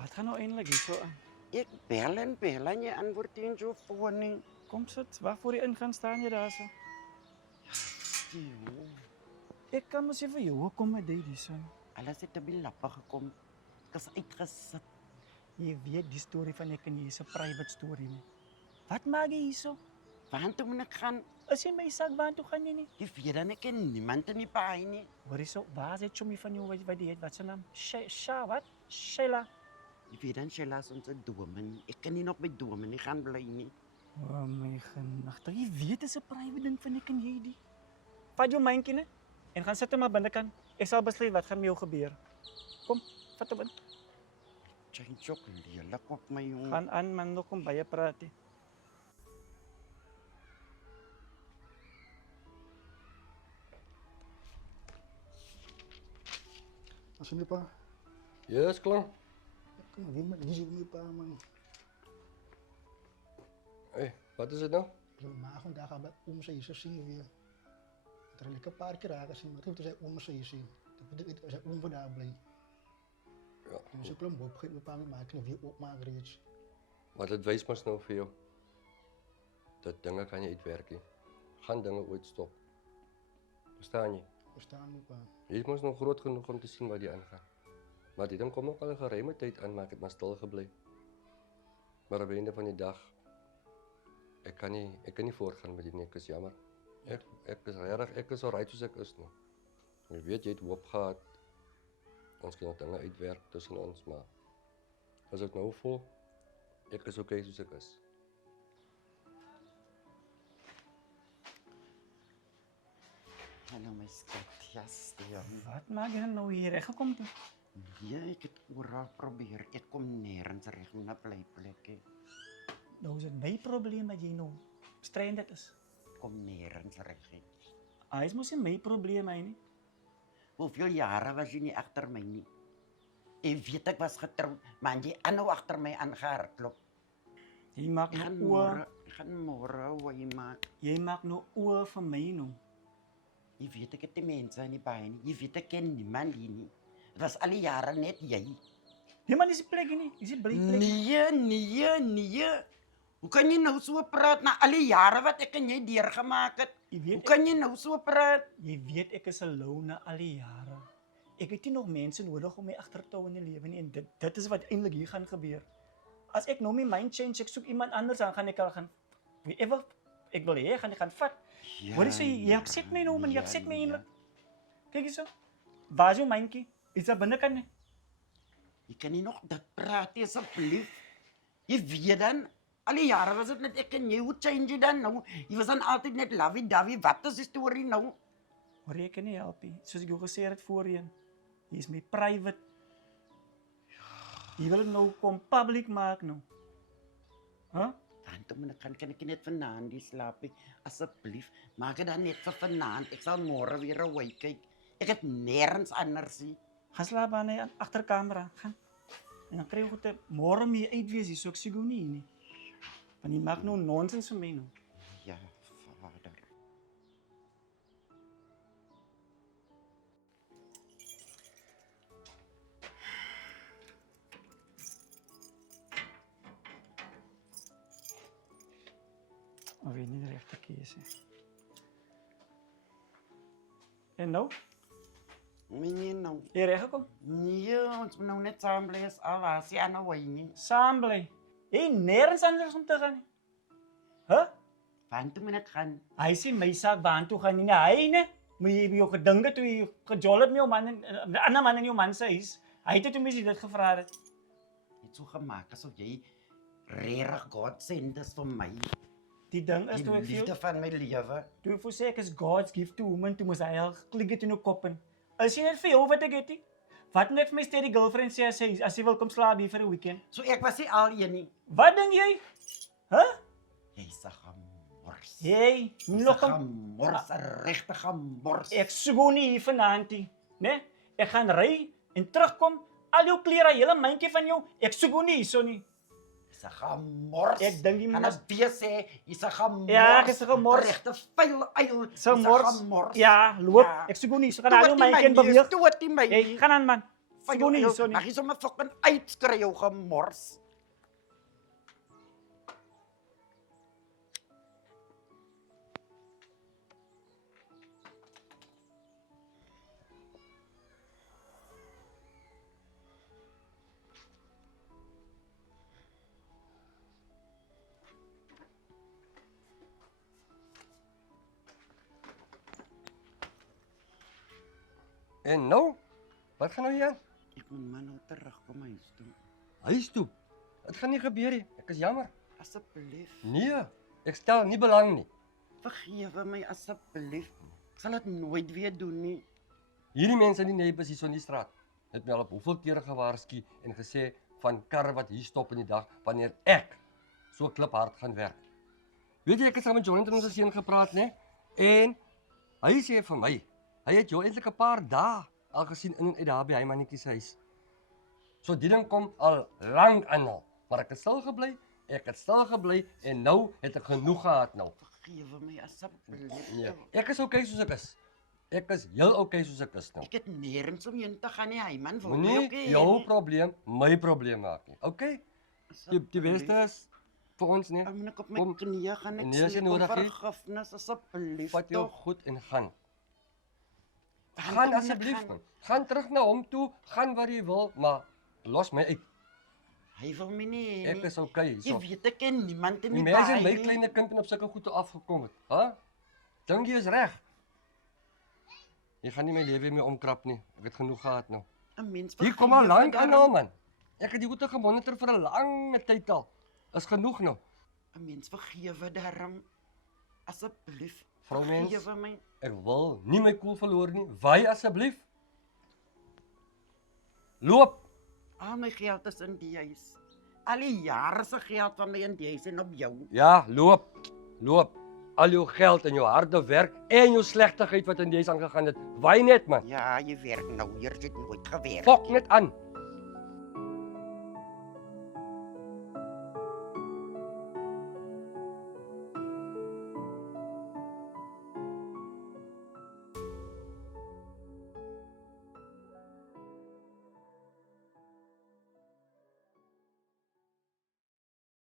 Wat gaan nou eintlik hierso aan? Ek bel en jy antwoord nie so foon nie. Kom sit, waar voor jy in gaan staan jy daarso? Jo, Ek kan mos vir jou akkommodeer hierso. alles het te bilappe gekom. Ek is uitgesit. Jy weet die storie van ek en jy is 'n private storie nie. Wat maak jy hierso? Waar toe moet ek gaan? As jy my sak waartoe gaan jy nie? Jy weet dan ek ken niemand in die paai nie. Hoor hierso, waar is dit chommy van jou wat die het? Wat se naam? Sha wat? Sheila. Jy weet dan Sheila is ons domen. Ek kan nie nog by domen nie gaan bly nie. O my genigtig, jy weet dis 'n private ding van ek en jy die. Vat jou myntjie net en gaan sit in my binnekant. Ek sal besluit wat gaan met jou gebeur. Kom, vat hom in. Jy chok lelik op my jong. Gaan aan man, nog kom baie praat. Als je nu pa, Ja, is klaar. kom maar weer met Lizzie nu pa man. Hey, wat is het nou? Zo maar vandaag gaan we om zijn zien weer. Het er een paar keer raken zien, maar toen zei om zijn zien. Dat betekent dat hij onverdaag bleef. Ja, En ze klom op, geef me pa maken en weer opmaken reeds. wat het wys mos nou vir jou. Dat dinge kan jy uitwerk nie. Gaan dinge ooit stop. Verstaan jy? We staan nu pa. Jy is mos nog groot genoeg om te sien wat die aangaan. Maar die ding kom ook al 'n geruime tyd aan, maar ek het maar stil gebly. Maar op die einde van die dag ek kan nie voortgaan met dit nie, ek is jammer. Ek is regtig, ek is alright soos ek is nou. Jy weet jy het hoop gehad. Ons kan nog dinge uitwerk tussen ons, maar as ek nou voel, ek is okay soos ek is. Hallo my skat, ja. Wat maak jy nou hier reggekom toe? Ja, ek het oral probeer. Ek kom nêrens reg na blyplekke. Nou is dit my probleem dat jy nou stranded is. Kom nêrens reg nie. Hy is mos nie my probleem hy nie. Hoeveel jare was jy nie agter my nie? Ek weet ek was getroud, maar jy aanhou agter my aangehardloop. Jy maak Ek gaan nou môre, oë, ek gaan môre hoe maak. jy maak nou oë vir my nou. Jy weet ek het die mense in die baie nie. Jy weet ek ken niemand hier nie. Het was al die jare net jy. Nee man, dis die plek nie. Dis die blyplek. Nee. Hoe kan jy nou so praat na al die jare wat ek en jy deurgemaak het? Jy weet Hoe kan jy nou so praat? Jy weet ek is alone al die jare. Ek het nie nog mense nodig om my agter te hou in die lewe nie en dit is wat eintlik hier gaan gebeur. As ek nou my mind change, ek soek iemand anders dan gaan ek al gaan whatever ek wil hê gaan ek gaan vat. Hoor jy sê jy upset my nou man, jy upset my eintlik. Kyk hierso. Waar is jou myntjie? Is daar binnekant nie? Jy kan nie nog dit praat nie asseblief. Jy weet dan al die jare was dit net ek en jy, hoe change jy dan nou? Jy was dan altyd net lovey-dovey. Wat is die storie nou? Hoor jy kan nie help nie. Soos ek jou gesê het voorheen. Jy is my private. Jy wil dit nou kom public maak nou. Huh? Want om kan ek net vanaand die slaap nie. Asseblief, maak dit dan net vir vanaand. Ek sal môre weer away kyk. Ek het nêrens anders nie. Gaan slaap aan die agterkamera. Gaan. En dan kry jy goed môre mee uitwees hier, so ek sê gou nie. Want jy maak nou nonsens vir my nou. Ja, vader. Of weet nie die regte keuse. En nou? Nee, nou. Jy reg gekom? Nee, ons moet nou net saam bly as al as jy aan away nie. Saam bly. Jy nêrens anders om te gaan nie. Huh? Want toe moet ek gaan. Hy sê my saak waartoe gaan nie. Hy nie. Maar jy het jou gedinge toe jy gejol het met jou man en 'n ander man in jou man se huis. Hy het toe mens dit gevra het. Dit so gemaak asof jy regtig God send is vir my. Die ding is Die toe ek vir jou liefde van my lewe. toe ek vir sê ek is God's gift to woman toe mos hy al klik dit in jou kop in. Is jy net vir jou wat ek het nie? Wat net vir my steady girlfriend sê as jy wil kom slaap hier vir 'n weekend. So ek was nie al een nie. Wat dink jy? Huh? Jy's 'n gemors. Hey, Jy's nog 'n kom. gemors, 'n regte gemors. Ek soek nie hier vanaand nie, né? Ek gaan ry en terugkom. Al jou klere, hele myntjie van jou. Ek soek nie hierso nie. Jy's 'n gemors. Ek dink jy kan moet- as weer sê jy's 'n gemors. Ja, ek is 'n gemors. Regte vuil uil. Jy's So 'n mors. gemors. Ja, loop. Ja. Ek soek nie. So gaan al jou myntjie Stoot beweeg. nie my. Hey, gaan aan man. van Gewoon nie jou hierso nie. mag jy sommer fucking uitskry jou gemors. En nou? Wat gaan nou hier aan? Ek moet maar nou terugkom huis toe. Huis toe. Dit gaan nie gebeur nie. Ek is jammer. Asseblief, Nee, ek stel nie belang nie. vergewe my asseblief. Ek sal dit nooit weer doen nie. Hierdie mense in die neighbors hier so in die straat het my al op hoeveel kere gewaarsku en gesê van karre wat hier stop in die dag wanneer ek so kliphard gaan werk. Weet jy, ek het saam met Jonathan ons seun gepraat, né? En hy sê vir my, hy het jou eintlik 'n paar dae al gesien in en uit daar by hy mannetjie se huis. So die ding kom al lank aan al, maar ek het stil gebly en nou het ek genoeg gehad nou. Vergewe my asseblief. Nee, ek is okay soos ek is. Ek is heel okay soos ek is nou. Ek het nêrens om heen te gaan nie, hy man wil Moenie okay, jou probleem my probleem maak nie. Okay? Die beste is vir ons nie. Ek moet op my Kom. knieë gaan ek Nee, as jy smeek om nodig het. vergifnis asseblief. Vat jou tog. goed en gaan. Waarom Gaan moet ek asseblief gaan? man. Gaan terug na hom toe, gaan waar jy wil, maar los my uit. Hy wil my nie hê Ek nie. is okay Jy hierso. weet ek ken niemand in Die die mense in baai my nie. kleine kind en op sulke goed afgekom het. Hè? Dink jy is reg? Jy gaan nie my lewe meer omkrap nie. Ek het genoeg gehad nou. 'n Mens Hier kom al vergewe lank aan daarom. nou man. Ek het die goeie gemonitor vir 'n lange tyd al. Is genoeg nou. 'n Mens vergewe daarom. Asseblief. Vrouwmens. Vergewe my. Ek wil nie my koel verloor nie. Waai asseblief. Loop. Al my geld is in die huis. Al die jare se geld van my in die huis en op jou. Ja, loop. Loop. Al jou geld en jou harde werk en jou slegtigheid wat in die huis aangegaan het. Waai net man. Ja, jy werk nou hier, jy het nooit gewerk. Fok net aan.